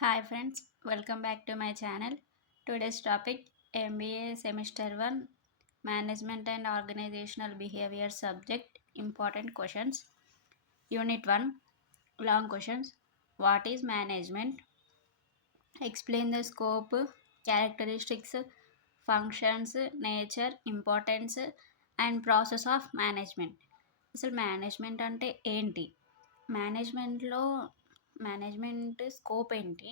Hi friends, welcome back to my channel. Today's topic MBA Semester 1 Management and Organizational Behavior Subject Important Questions. Unit 1 Long Questions. What is management? Explain the scope, characteristics, functions, nature, importance and process of management. అసలు management అంటే ఏంటి? మేనేజ్మెంట్లో management scope ఏంటి?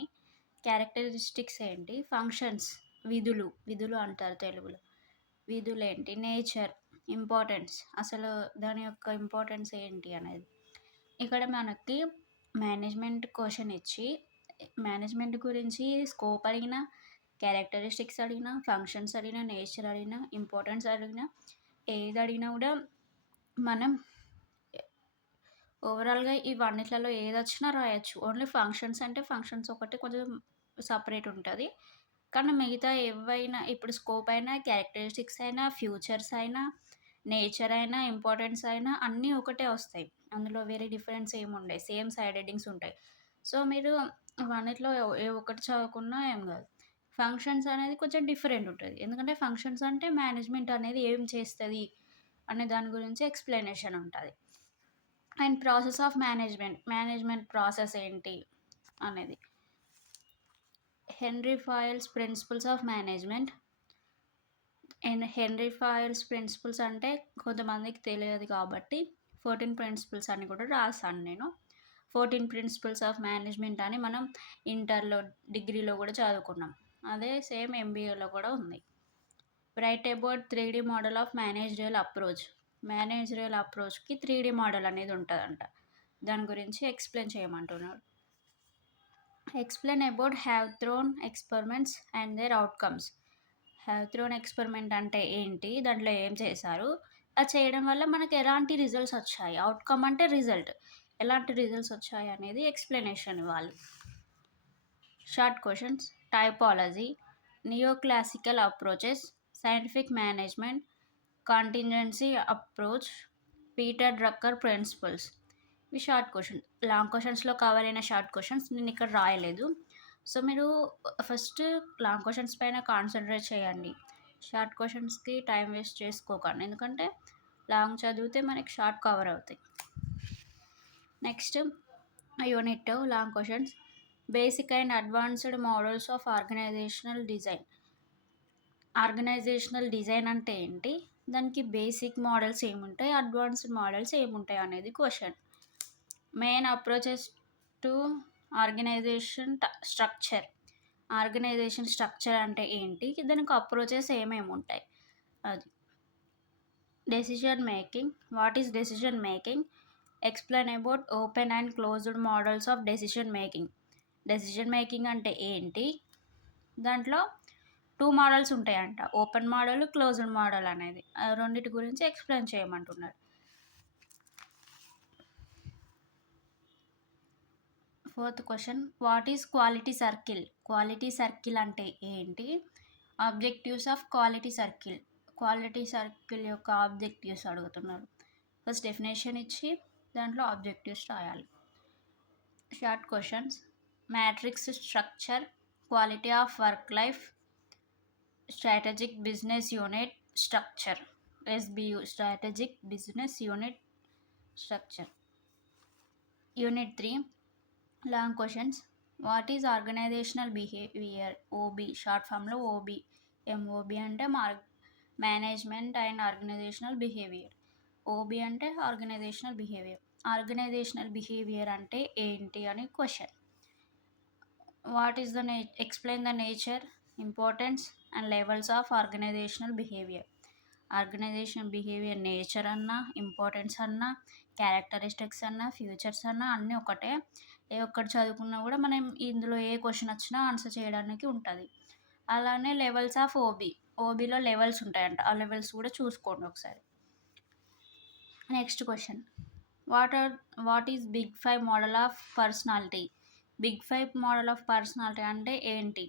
Characteristics ఏంటి? Functions విధులు అంటారు తెలుగులో. విధులేంటి? Nature, importance అసలు దాని యొక్క ఇంపార్టెన్స్ ఏంటి అనేది. ఇక్కడ మనకి మేనేజ్మెంట్ క్వెషన్ ఇచ్చి మేనేజ్మెంట్ గురించి స్కోప్ అడిగినా, క్యారెక్టరిస్టిక్స్ అడిగినా, ఫంక్షన్స్ అడిగినా, నేచర్ అడిగినా, ఇంపార్టెన్స్ అడిగినా, ఏది అడిగినా కూడా మనం ఓవరాల్‌గా ఇవన్నిట్లలో ఏదొచ్చినా రాయొచ్చు. ఓన్లీ ఫంక్షన్స్ అంటే ఫంక్షన్స్ ఒకటి కొంచెం సెపరేట్ ఉంటది. కానీ మిగతా ఏవైనా ఇప్పుడు స్కోప్ అయినా, క్యారెక్టరిస్టిక్స్ అయినా, ఫ్యూచర్స్ అయినా, నేచర్ అయినా, ఇంపార్టెన్స్ అయినా అన్నీ ఒకటే వస్తాయి. అందులో వేరే డిఫరెన్స్ ఏముండయి. సేమ్ సైడ్ హెడ్డింగ్స్ ఉంటాయి. సో, మీరు అవన్నిట్లో ఏ ఒక్కటి చదువుకున్నా ఏం గాదు. ఫంక్షన్స్ అనేది కొంచెం డిఫరెంట్ ఉంటది. ఎందుకంటే ఫంక్షన్స్ అంటే మేనేజ్మెంట్ అనేది ఏం చేస్తది అనే దాని గురించి ఎక్స్‌ప్లనేషన్ ఉంటది. And process of management process ఏంటి అనేది. Henry Fayol's principles of management. Henry Fayol's principles అంటే కొంతమందికి తెలియదు కాబట్టి 14 ప్రిన్సిపల్స్ అని కూడా రాసాను నేను. 14 ప్రిన్సిపల్స్ ఆఫ్ మేనేజ్మెంట్ అని మనం ఇంటర్‌లో, డిగ్రీలో కూడా చదువుకున్నాం. అదే సేమ్ ఎంబీఏలో కూడా ఉంది. Write about 3D model of managerial approach. Managerial అప్రోచ్‌కి 3D మోడల్ అనేది ఉంటదంట. దాని గురించి ఎక్స్‌ప్లెయిన్ చేయమంటున్నాడు. Explain about Hawthorne experiments and their outcomes. Hawthorne experiment అంటే ఏంటి? దాంట్లో ఏం చేశారు? అది చేయడం వల్ల మనకు ఎలాంటి రిజల్ట్స్ వచ్చాయి? అవుట్‌కమ్ అంటే రిజల్ట్. ఎలాంటి రిజల్ట్స్ వచ్చాయి అనేది ఎక్స్‌ప్లనేషన్ ఇవ్వాలి. Short questions. Typology, neoclassical approaches, scientific management, contingency approach, Peter Drucker principles. ఇవి షార్ట్ క్వెషన్. లాంగ్ క్వెషన్స్‌లో కవర్ అయిన షార్ట్ క్వెషన్స్ నేను ఇక్కడ రాయలేదు. సో, మీరు ఫస్ట్ లాంగ్ క్వెషన్స్ పైన కాన్సంట్రేట్ చేయండి. షార్ట్ క్వెషన్స్‌కి టైం వేస్ట్ చేసుకోకండి. ఎందుకంటే లాంగ్ చదివితే మనకి షార్ట్ కవర్ అవుతాయి. Next unit 2 long questions. Basic and advanced models of organisational design. Organisational design అంటే ఏంటి? దానికి బేసిక్ మోడల్స్ ఏముంటాయి? అడ్వాన్స్డ్ మోడల్స్ ఏముంటాయి అనేది question. Main approaches to organisation structure. Organisation structure అంటే ఏంటి? దానికి అప్రోచెస్ ఏమేమి ఉంటాయి? అది. Decision making. What is decision making? Explain about open and closed models of decision making. Decision making అంటే ఏంటి? దాంట్లో 2 మోడల్స్ ఉంటాయంట. ఓపెన్ మోడల్, క్లోజ్డ్ మోడల్ అనేది. ఆ రెండిటి గురించి ఎక్స్‌ప్లెయిన్ చేయమంటున్నాడు. Fourth question. What is quality circle? Quality circle అంటే ఏంటి? Objectives of quality circle. Quality circle యొక్క ఆబ్జెక్టివ్స్ అడుగుతున్నాడు. ఫస్ట్ డెఫినేషన్ ఇచ్చి దాంట్లో ఆబ్జెక్టివ్స్ రాయాలి. Short questions. Matrix structure, quality of work life, strategic business unit structure. SBU strategic business unit structure. Unit 3 long questions. What is organisational behaviour? OB short ఫామ్లో OB. MOB అంటే management and organisational behaviour. OB అంటే organisational behaviour. Organisational behaviour అంటే ఏంటి అని question. What is explain the nature, importance and levels of organisational behaviour. Organisation behaviour nature అన్నా, importance అన్నా, characteristics అన్నా, features అన్నా అన్నీ ఒకటే. ఏ ఒక్కటి చదువుకున్నా కూడా మనం ఇందులో ఏ క్వెషన్ వచ్చినా ఆన్సర్ చేయడానికి ఉంటుంది. అలానే లెవెల్స్ ఆఫ్ ఓబీలో లెవెల్స్ ఉంటాయంట. ఆ లెవెల్స్ కూడా చూసుకోండి ఒకసారి. Next question. What is big 5 model of personality? Big 5 model of personality అంటే ఏంటి?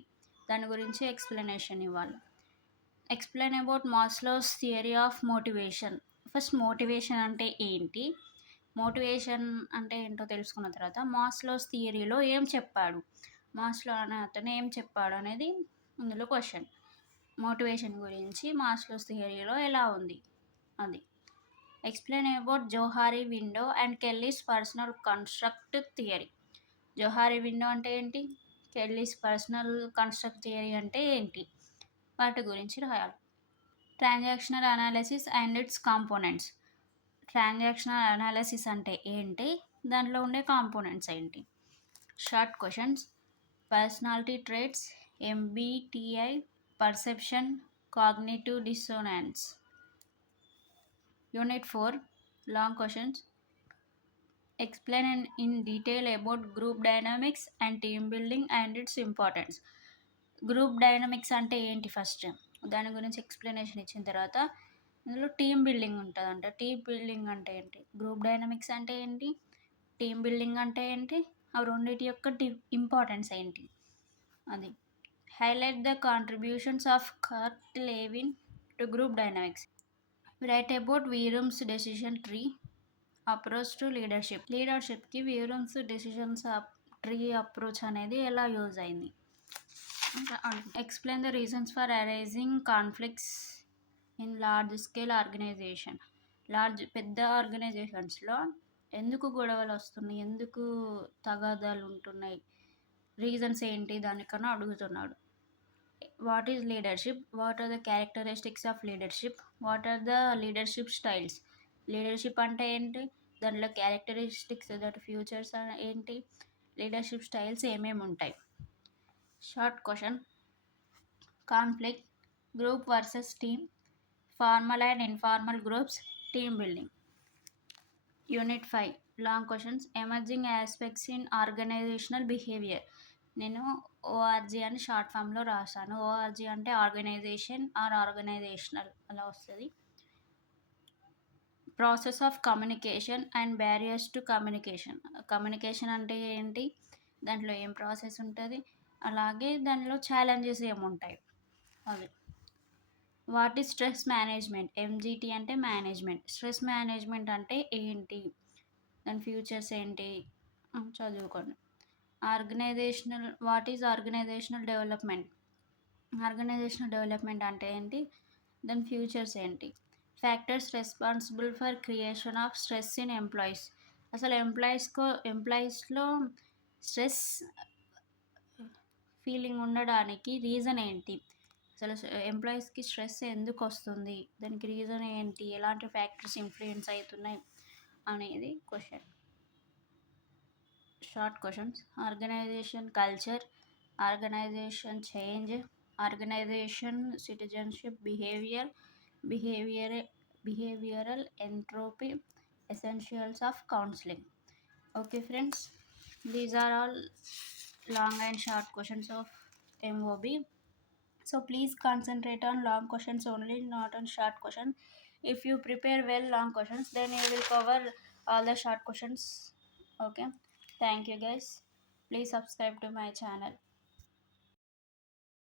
దాని గురించి ఎక్స్‌ప్లనేషన్ ఇవ్వాలి. Explain about Maslow's theory of motivation. First motivation అంటే ఏంటి? మోటివేషన్ అంటే ఏంటో తెలుసుకున్న తర్వాత మాస్లోస్ థియరీలో ఏం చెప్పాడు? మాస్లో అనే అతను ఏం చెప్పాడు అనేది ఇందులో క్వశ్చన్. మోటివేషన్ గురించి మాస్లోస్ థియరీలో ఎలా ఉంది అది. Explain about Johari window and Kelly's personal construct theory. Johari window అంటే ఏంటి, కెల్లీస్ పర్సనల్ కన్స్ట్రక్ట్ థియరీ అంటే ఏంటి, వాటి గురించి రాయాలి. Transactional analysis and its components. Transactional analysis అంటే ఏంటి, దాంట్లో ఉండే కాంపోనెంట్స్ ఏంటి. Short questions. Personality traits, MBTI, perception, cognitive dissonance. Unit 4 long questions. Explain in detail about group dynamics and team building and its importance. Group dynamics అంటే ఏంటి first, దాని గురించి explanation ఇచ్చిన తర్వాత ఇందులో టీమ్ బిల్డింగ్ ఉంటుందంట. టీమ్ బిల్డింగ్ అంటే ఏంటి, గ్రూప్ డైనమిక్స్ అంటే ఏంటి, టీమ్ బిల్డింగ్ అంటే ఏంటి, ఆ రెండింటి యొక్క ఇంపార్టెన్స్ ఏంటి అది. Highlight the contributions of Kurt Lewin to group dynamics. Write about Vroom's decision tree approach to leadership. లీడర్షిప్కి వీరమ్స్ డెసిషన్స్ ట్రీ అప్రోచ్ అనేది ఎలా యూజ్ అయింది. Explain the reasons for arising conflicts in large scale organisation. పెద్ద ఆర్గనైజేషన్స్లో ఎందుకు గొడవలు వస్తున్నాయి, ఎందుకు తగాదాలు ఉంటున్నాయి, రీజన్స్ ఏంటి దానికన్నా అడుగుతున్నాడు. What is leadership, what are the characteristics of leadership, what are the leadership styles. Leadership అంటే ఏంటి, దాంట్లో క్యారెక్టరిస్టిక్స్ దట్ ఫ్యూచర్స్ ఏంటి, లీడర్షిప్ స్టైల్స్ ఏమేమి ఉంటాయి. Short question. Conflict, group versus team, formal and informal groups, team building. Unit 5 long questions. Emerging aspects in organisational behaviour. నేను ORG అని short ఫామ్లో రాశాను. ఓఆర్జీ అంటే ఆర్గనైజేషన్ ఆర్ ఆర్గనైజేషనల్ అలా వస్తుంది. Process of communication and barriers to communication. Communication అంటే ఏంటి, దాంట్లో ఏం ప్రాసెస్ ఉంటుంది, అలాగే దానిలో ఛాలెంజెస్ ఏముంటాయి అవి. వాట్ ఈజ్ స్ట్రెస్ మేనేజ్మెంట్, ఎంజీటీ అంటే మేనేజ్మెంట్. స్ట్రెస్ మేనేజ్మెంట్ అంటే ఏంటి, దాని ఫ్యూచర్స్ ఏంటి చదువుకోండి. Organisational, what is organisational development. Organisational development అంటే ఏంటి, దాని ఫ్యూచర్స్ ఏంటి. Factors responsible for creation of stress in employees. అసలు ఎంప్లాయీస్లో స్ట్రెస్ ఫీలింగ్ ఉండడానికి రీజన్ ఏంటి, అసలు ఎంప్లాయీస్కి స్ట్రెస్ ఎందుకు వస్తుంది, దానికి రీజన్ ఏంటి, ఎలాంటి ఫ్యాక్టర్స్ ఇన్ఫ్లుయెన్స్ అవుతున్నాయి అనేది question. Short questions. Organisation culture, organisation change, organisation citizenship behavioural entropy, essentials of counseling. Okay friends, these are all long and short questions of MOB. So please concentrate on long questions only, not on short questions. If you prepare well long questions, then you will cover all the short questions. Okay, thank you guys. Please subscribe to my channel.